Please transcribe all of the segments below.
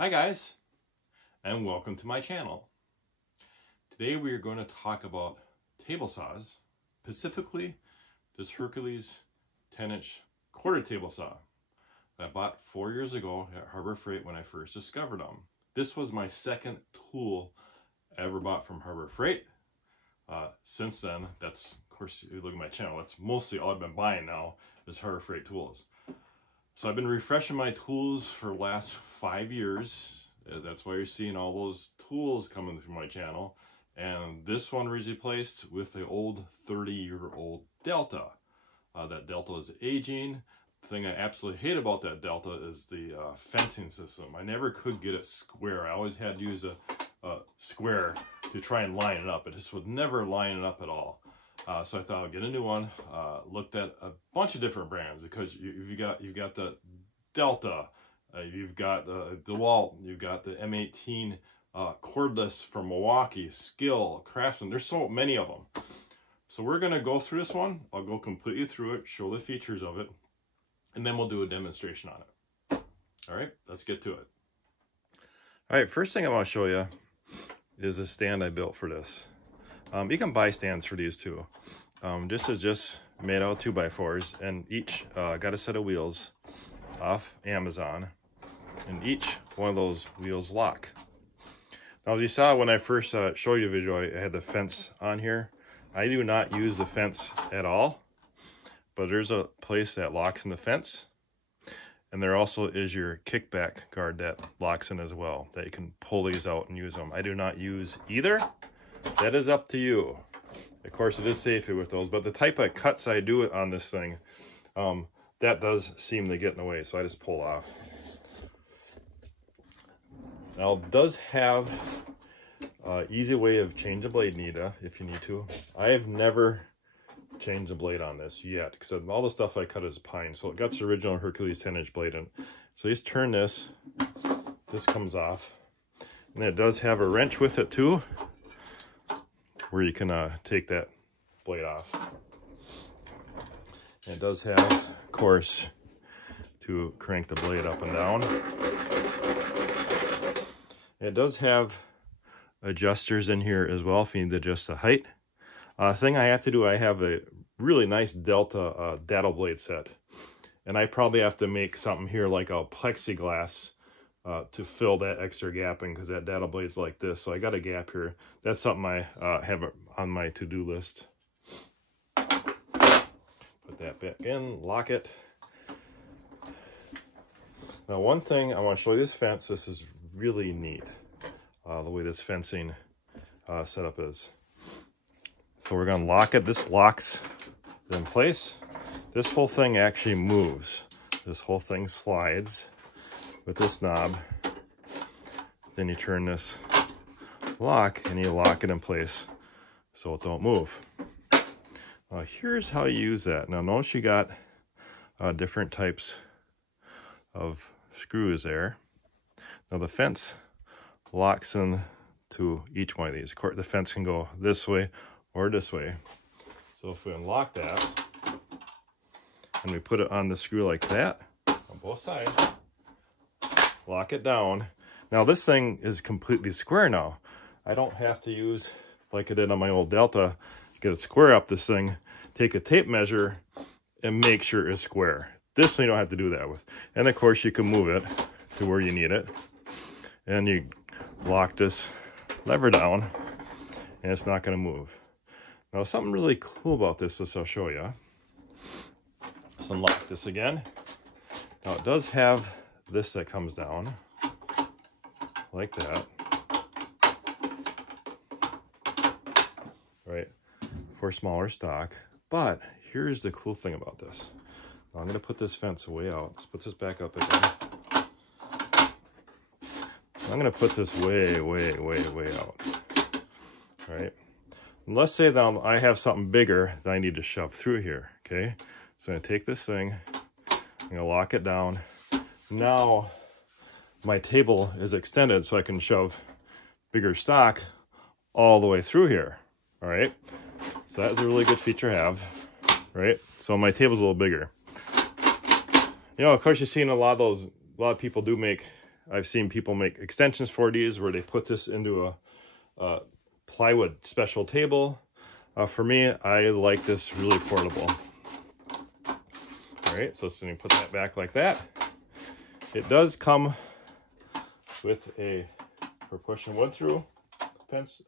Hi guys, and welcome to my channel. Today we are going to talk about table saws, specifically this Hercules 10-inch quarter table saw that I bought 4 years ago at Harbor Freight when I first discovered them. This was my second tool I ever bought from Harbor Freight. Since then, that's, of course, you look at my channel, that's mostly all I've been buying now is Harbor Freight tools. So I've been refreshing my tools for the last 5 years. That's why you're seeing all those tools coming through my channel. And this one was replaced with the old 30-year-old Delta. That Delta is aging. The thing I absolutely hate about that Delta is the fencing system. I never could get it square. I always had to use a square to try and line it up. It just would never line it up at all. So I thought I'd get a new one. Looked at a bunch of different brands because you've got the Delta, you've got the DeWalt, you've got the M18 cordless from Milwaukee, Skill, Craftsman. There's so many of them. So we're gonna go through this one. I'll go completely through it, show the features of it, and then we'll do a demonstration on it. All right, let's get to it. All right, first thing I want to show you is a stand I built for this. You can buy stands for these too. This is just made out of 2x4s, and each got a set of wheels off Amazon, and each one of those wheels lock. Now, as you saw when I first showed you the video, I had the fence on here. I do not use the fence at all, but there's a place that locks in the fence, and there also is your kickback guard that locks in as well, that you can pull these out and use them. I do not use either. That is up to you. Of course, it is safer with those, but the type of cuts I do on this thing, that does seem to get in the way, so I just pull off. Now, it does have an easy way of changing the blade, if you need to. I have never changed the blade on this yet, because all the stuff I cut is pine, so it got the original Hercules 10-inch blade in. So you just turn this comes off, and it does have a wrench with it too, where you can take that blade off. And it does have, of course, to crank the blade up and down. It does have adjusters in here as well if you need to adjust the height. Thing I have to do, I have a really nice Delta Dado blade set. And I probably have to make something here like a plexiglass to fill that extra gap in, because that Dado blade's like this, so I got a gap here. That's something I have on my to-do list. Put that back in, lock it. Now, one thing I want to show you, this fence. This is really neat, the way this fencing setup is. So we're going to lock it. This locks in place. This whole thing actually moves. This whole thing slides with this knob. Then you turn this lock and you lock it in place so it don't move. Now, here's how you use that. Now, notice you got different types of screws there. Now, the fence locks in to each one of these. Of course, the fence can go this way or this way. So if we unlock that and we put it on the screw like that on both sides, lock it down. Now, this thing is completely square now. I don't have to use, like I did on my old Delta, get it square up this thing, take a tape measure, and make sure it's square. This one you don't have to do that with. And of course, you can move it to where you need it. And you lock this lever down, and it's not going to move. Now, something really cool about this, which I'll show you. Let's unlock this again. Now, it does have this that comes down like that, right, for smaller stock. But here's the cool thing about this. Now, I'm going to put this fence way out. Let's put this back up again. I'm going to put this way, way, way, way out. All right. And let's say that I have something bigger that I need to shove through here. Okay. So I'm going to take this thing, I'm going to lock it down. Now my table is extended so I can shove bigger stock all the way through here. All right. So that's a really good feature to have, right? So my table's a little bigger. You know, of course, you've seen a lot of people do make I've seen people make extensions for these where they put this into a plywood special table. For me, I like this really portable. All right, so let's put that back like that. It does come with for pushing wood through,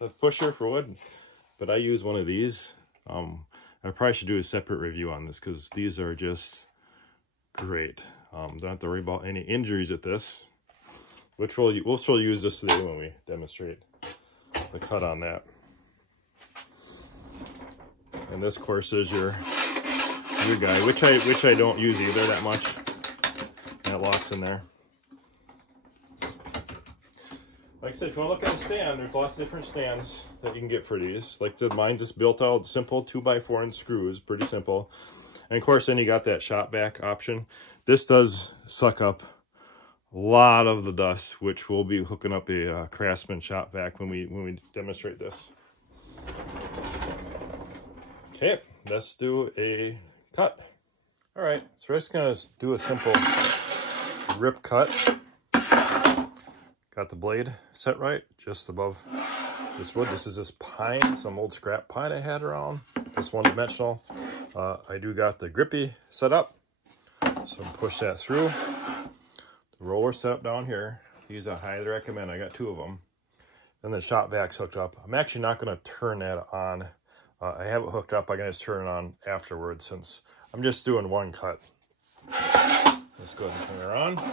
a pusher for wood, but I use one of these. I probably should do a separate review on this because these are just great. Don't have to worry about any injuries with this, which we'll still use this today when we demonstrate the cut on that. And this, of course, is your guy, which I don't use either that much. And it locks in there. Like I said, if you want to look at a stand, there's lots of different stands that you can get for these. Like mine just built out simple 2x4 and screws, pretty simple. And of course, then you got that shop vac option. This does suck up a lot of the dust, which we'll be hooking up a Craftsman shop vac when we demonstrate this. Okay, let's do a cut. All right, so we're just gonna do a simple rip cut. Got the blade set right, just above this wood. This is this pine, some old scrap pine I had around, just one dimensional. I do got the grippy set up, so push that through. The roller set up down here. These I highly recommend. I got 2 of them. Then the shop vac's hooked up. I'm actually not going to turn that on. I have it hooked up. I can just turn it on afterwards since I'm just doing one cut. Let's go ahead and turn it on.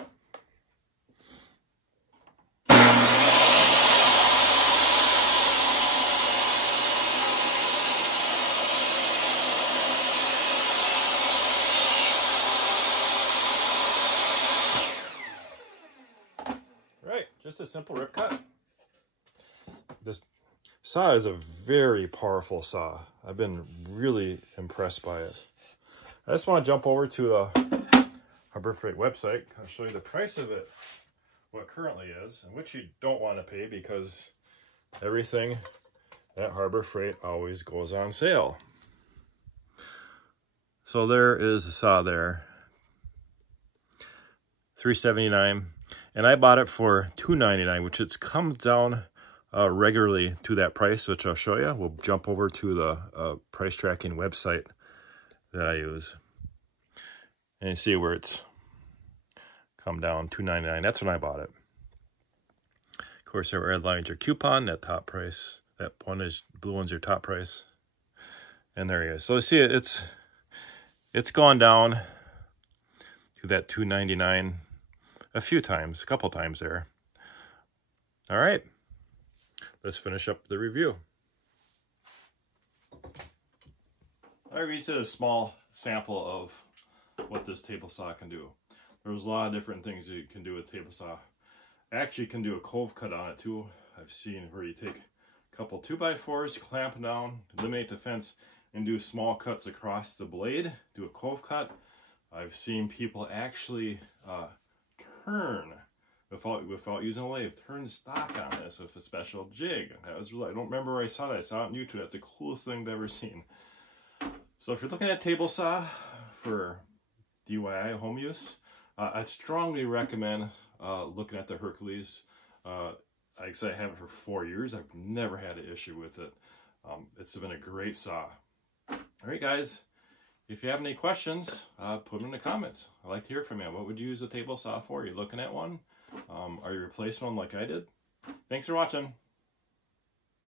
Just a simple rip cut. This saw is a very powerful saw. I've been really impressed by it. I just want to jump over to the Harbor Freight website. I'll show you the price of it, what it currently is, and which you don't want to pay because everything at Harbor Freight always goes on sale. So there is a saw there, $379. And I bought it for $299, which it comes down regularly to that price, which I'll show you. We'll jump over to the price tracking website that I use. And you see where it's come down, $299. That's when I bought it. Of course, our red line's your coupon, that top price. That one is, blue one's your top price. And there he is. So you see it's gone down to that $299. A few times, a couple times there. All right, let's finish up the review. I reached a small sample of what this table saw can do. There's a lot of different things you can do with table saw. Actually, you can do a cove cut on it too. I've seen where you take a couple 2x4s, clamp them down, eliminate the fence, and do small cuts across the blade. Do a cove cut. I've seen people actually turn without using a lathe, turn the stock on this with a special jig. That was really, I don't remember where I saw that. I saw it on YouTube. That's the coolest thing I've ever seen. So if you're looking at table saw for DIY home use, I'd strongly recommend looking at the Hercules. Like I said, I have it for 4 years. I've never had an issue with it. It's been a great saw. All right, guys. If you have any questions, put them in the comments. I'd like to hear from you. What would you use a table saw for? Are you looking at one? Are you replacing one like I did? Thanks for watching.